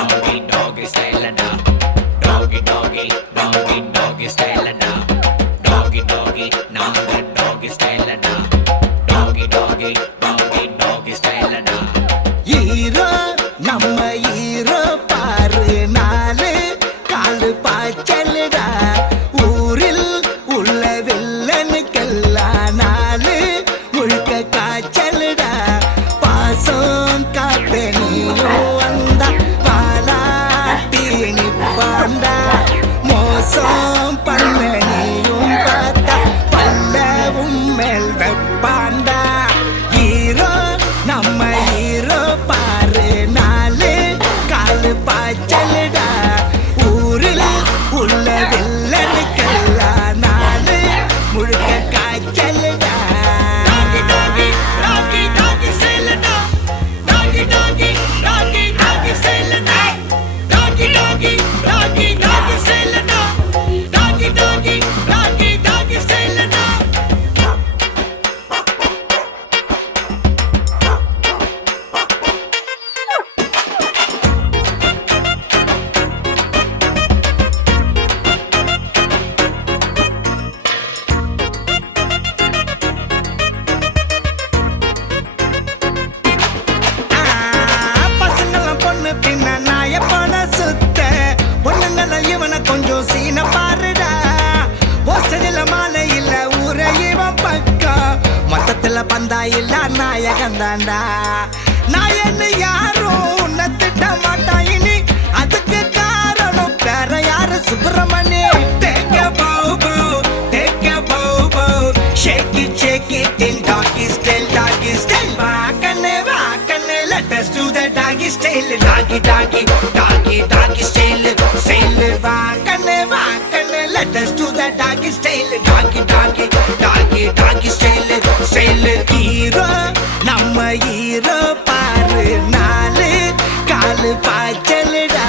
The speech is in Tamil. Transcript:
doggy doggy style da. Doggy doggy doggy doggy style da. Doggy doggy naanga doggy style da. Doggy doggy doggy doggy style da. ஈரோ நம்ம ஈரோ பாரு நாலு காலு பாய்ச்சலுடா ஊரில் உள்ள வில்லனுக்கெல்லாம் நாலு முழுக்க காய்ச்சலுடா பாசம் காத்த நீயும் வந்தா பாலாட்டி நிப்பாண்டா மோசம் பண்ண நீயும் பார்த்தா பல்லவும் மேல் வெப்பாண்டா ஈரோ நம்ம ஈரோ பாரு நாலு காலு பாய்ச்சலுடா ஊரில் உள்ள வில்லனுக்கெல்லாம் நாலு முழுக்க காய்ச்சலுடா Doggy doggy doggy doggy style da. Doggy doggy doggy doggy style da. Doggy doggy doggy doggy style da. Doggy doggy doggy doggy style da. பசங்கெல்லாம் பொண்ணு பின்ன நாய போல சுத்த பொண்ணுங்கெல்லாம் இவனை கொஞ்சம் சீன பாருடா போஸ்டரில் மாலை இல்ல ஊர இவன் பக்கம் மொத்தத்துல பந்தா இல்ல நாயகன் தாண்டா நாயன்னு யாரும் உன்னை திட்ட மாட்டான் இனி அதுக்கு காரணம் வேற யாரு Subramani take a bow bow take a bow bow shake it till doggy style வா கண்ணு let us do the doggy style doggy doggy doggy doggy style வா கண்ணு let us do the doggy style doggy doggy doggy doggy style hero நம்ம ஹீரோ பாரு நாலு காலு பாய்ச்சலுடா